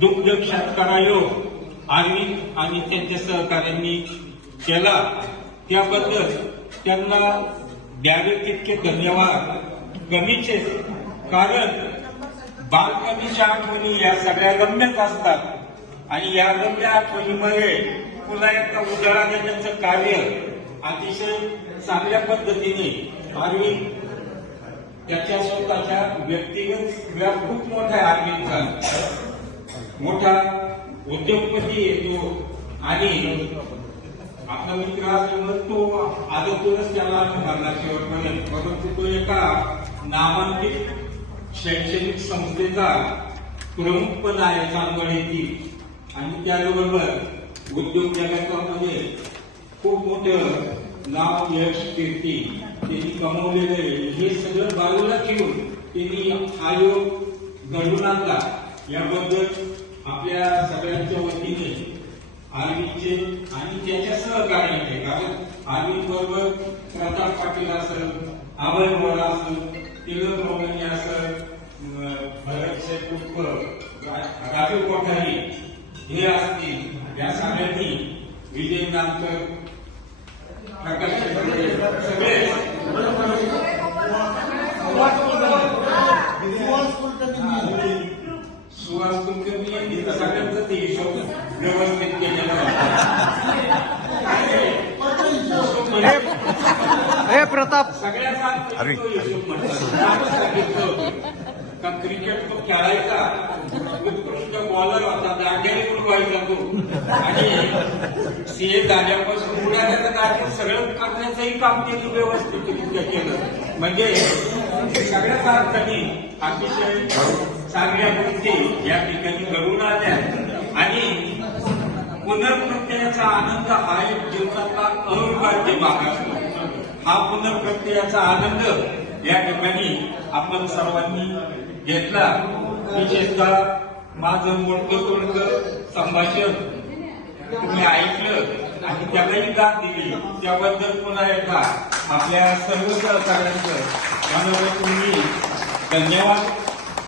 दुग्ध शेतकरायोग आर्विक आणि त्यांच्या सहकाऱ्यांनी केला. त्याबद्दल त्यांना द्यावे तितके धन्यवाद. कमीचे कारण बालपणीच्या आठवणी या सगळ्या रम्यच असतात. आणि या रम्य आठवणीमध्ये पुन्हा एकदा उजाळा देण्याचं कार्य अतिशय चांगल्या पद्धतीने आर्वी त्याच्या स्वतःच्या व्यक्तिगत खूप मोठा आहे मोठा उद्योगपती येतो आणि आपला मित्र असल्यामुळे तो आदतूनच त्याला भरला शेवटपर्यंत. परंतु तो एका नामांकित शैक्षणिक संस्थेचा प्रमुख पण आहे चांदवड येथील आणि त्याचबरोबर उद्योग जगतामध्ये खूप मोठं नाव यश कीर्ती त्यांनी कमवलेलं आहे. हे सगळं बाजूला ठेवून त्यांनी आयोग घडून आणला. याबद्दल आपल्या सगळ्यांच्या वतीने आर्मीचे आणि त्याच्या सहकार्याचे कारण आर्मी बरोबर प्रताप पाटील असं अभय बोरा असल तिलक मोगणी असं अं, भरत शेठ राजू कोठारी हे असतील या सगळ्यांनी विजय नामकर प्रकाश सगळे सुहास कुलकर्णी सगळ्यांचा ते हिशोब व्यवस्थित केलेला. हे प्रताप सगळ्याचा हिशोब म्हणतात. का क्रिकेट तो खेळायचा उत्कृष्ट बॉलर होता दांड्याने उडवायचा तो आणि सीए झाल्यापासून उडाल्याचं काय सगळं करण्याचंही काम त्यांनी व्यवस्थितरित्या केलं म्हणजे सगळ्याच अर्थाने अतिशय चांगल्या गोष्टी या ठिकाणी घडून आल्या. आणि पुनर्प्रत्ययाचा आनंद हा एक जीवनातला अविभाज्य भाग असतो. हा पुनर्प्रत्ययाचा आनंद या ठिकाणी आपण सर्वांनी घेतला. विशेषतः माझं मोठं तोडकं संभाषण तुम्ही ऐकलं आणि त्यालाही दाद दिली. त्याबद्दल पुन्हा एकदा आपल्या सर्व सहकार्यांचं मनोरंजन धन्यवाद.